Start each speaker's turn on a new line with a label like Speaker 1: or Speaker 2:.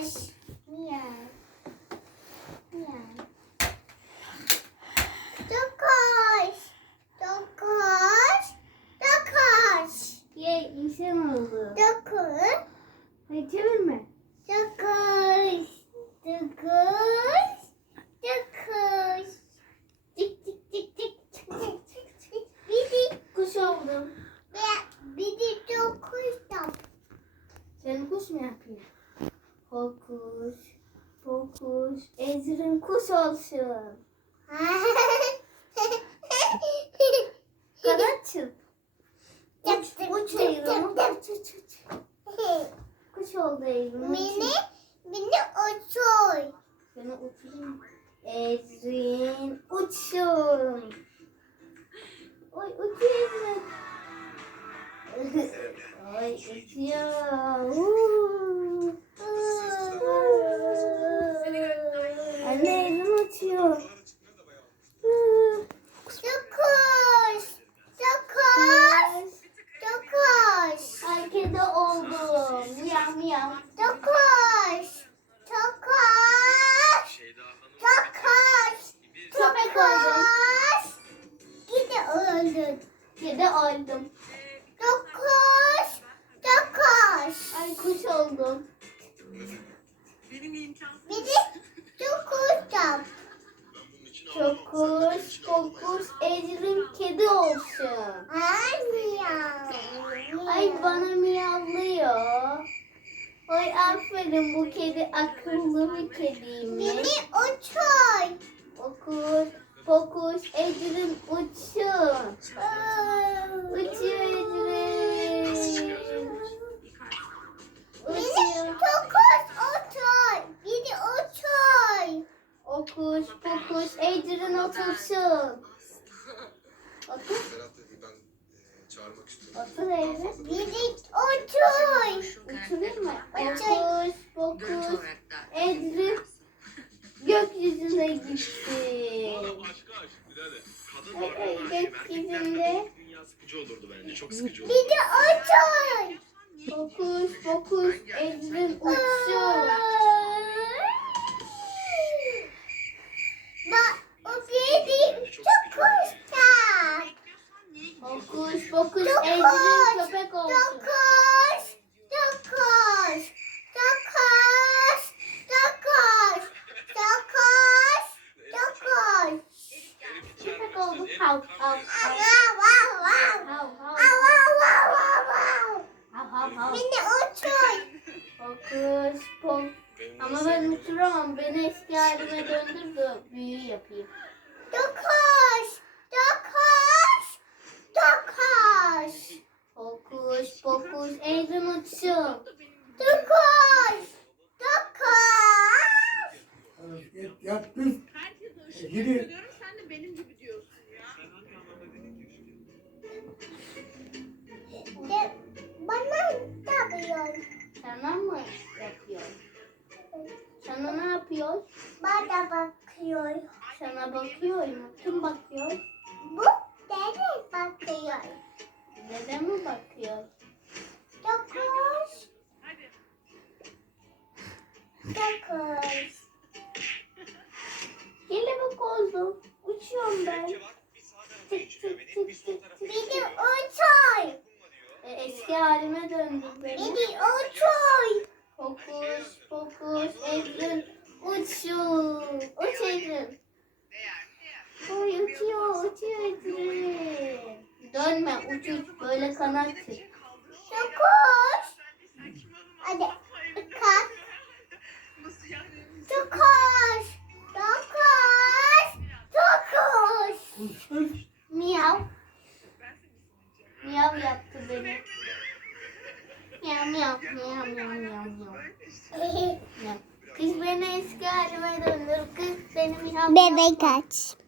Speaker 1: Tokuş. Miyav. Miyav. Tokuş. Tokuş. Tokuş.
Speaker 2: İnsan oldu.
Speaker 1: Tokuş.
Speaker 2: Hayır çevirme.
Speaker 1: Tokuş. Tokuş. Tokuş. Cik cik cik cik cik cik cik cik. Bidi
Speaker 2: Kuş oldum.
Speaker 1: bidi tokuş.
Speaker 2: Senin kuş mu yapıyor? Fokus. Fokus. Ezrin kuş olsun. Kanat çırp. Uç Evrim. Uç. Kuş oldu Evrim.
Speaker 1: Beni uçuyor.
Speaker 2: Seni uçurayım. Ezrin uçsun. Oy uçuyor Ezrin. Oy uçuyor. Anne Evrim uçuyor.
Speaker 1: Tokuş. Tokuş. Tokuş.
Speaker 2: Ay kedi oldum. Miyav miyav.
Speaker 1: Tokuş. Tokuş. Tokuş.
Speaker 2: Köpek oldum.
Speaker 1: Tokuş. Gide öldün.
Speaker 2: Kedi oldum.
Speaker 1: Tokuş. Tokuş.
Speaker 2: Ay kuş oldum.
Speaker 1: Bir de tokuş yap.
Speaker 2: Çokuş, kokuş, Ezrin kedi olsun.
Speaker 1: Ay miyav.
Speaker 2: Ay bana miyavlıyor. Ay aferin bu kedi akıllı bir kediymiş.
Speaker 1: Beni uçuyor.
Speaker 2: Fokus, fokus, Ezrin uçsun. Uçuyor Ezrin.
Speaker 1: Beni
Speaker 2: Uçuyor.
Speaker 1: tokuş uçuyor. Beni uçuyor.
Speaker 2: Fokus, fokus, Ezrin otursun. Otur,
Speaker 3: Serhat dedi ben çağırmak istiyorum.
Speaker 2: otur Ezrin.
Speaker 1: Beni uçuyor.
Speaker 2: Uçurayım mı? Fokus, fokus, Ezrin gökyüzüne gitti.
Speaker 3: Başka aşk birader. Kadın
Speaker 2: Ay,
Speaker 3: var.
Speaker 2: ay, gökyüzünde.
Speaker 3: Dünya sıkıcı olurdu bence. Çok sıkıcı olurdu.
Speaker 1: Beni uçuyor.
Speaker 2: Fokus, fokus, Ezrin uçsun.
Speaker 1: Bak o beni tokuşta.
Speaker 2: Fokus, fokus, Ezrin köpek olsun.
Speaker 1: Tokuş. Tokuş. Tokuş. Tokuş. Tokuş. Tokuş.
Speaker 2: Köpek oldu. Hav, hav, hav.
Speaker 1: Wow wow wow.
Speaker 2: Hav, hav,
Speaker 1: Wow wow wow wow.
Speaker 2: hav, hav, hav.
Speaker 1: Beni uçuyor.
Speaker 2: Fokus, fokus. Ama ben uçuramam. Beni eski halime döndür de büyü yapayım.
Speaker 1: Tokuş. Tokuş. Tokuş.
Speaker 2: Fokus, fokus, Ezrin uçsun.
Speaker 1: Tokuş. Tokuş.
Speaker 4: Yat kız.
Speaker 5: Herkes o ışığı
Speaker 4: Yürü.
Speaker 5: görüyorum, sen de benim gibi diyorsun ya.
Speaker 1: De, bana takıyor.
Speaker 2: Sana mı yapıyor? Sana ne yapıyor?
Speaker 1: Bana bakıyor.
Speaker 2: Sana bakıyor mu? Kim bakıyor?
Speaker 1: Bu dede bakıyor.
Speaker 2: Dede mi bakıyor?
Speaker 1: Tokuş.
Speaker 5: Hadi.
Speaker 1: Tokuş.
Speaker 2: Kelebek oldum. Uçuyorum ben. Tık tık tık tık tık.
Speaker 1: Beni uçuyor.
Speaker 2: Eski halime döndüm
Speaker 1: Beni
Speaker 2: beni.
Speaker 1: uçuyor.
Speaker 2: Fokus, fokus, Ezrin uçuyor. Uç Ezrin. Oy uçuyor Ezrin. Dönme uç uç böyle kanat çek.
Speaker 1: Tokuş. Hadi kalk.
Speaker 5: Nasıl yani?
Speaker 1: Tokuş. Tokuş. Tokuş.
Speaker 2: Miyav. Miyav yaptı beni. Miyav miyav miyav miyav miyav miyav. Miyav. Kız beni eski halime döndür. Kız beni miyav.
Speaker 1: Bebek aç.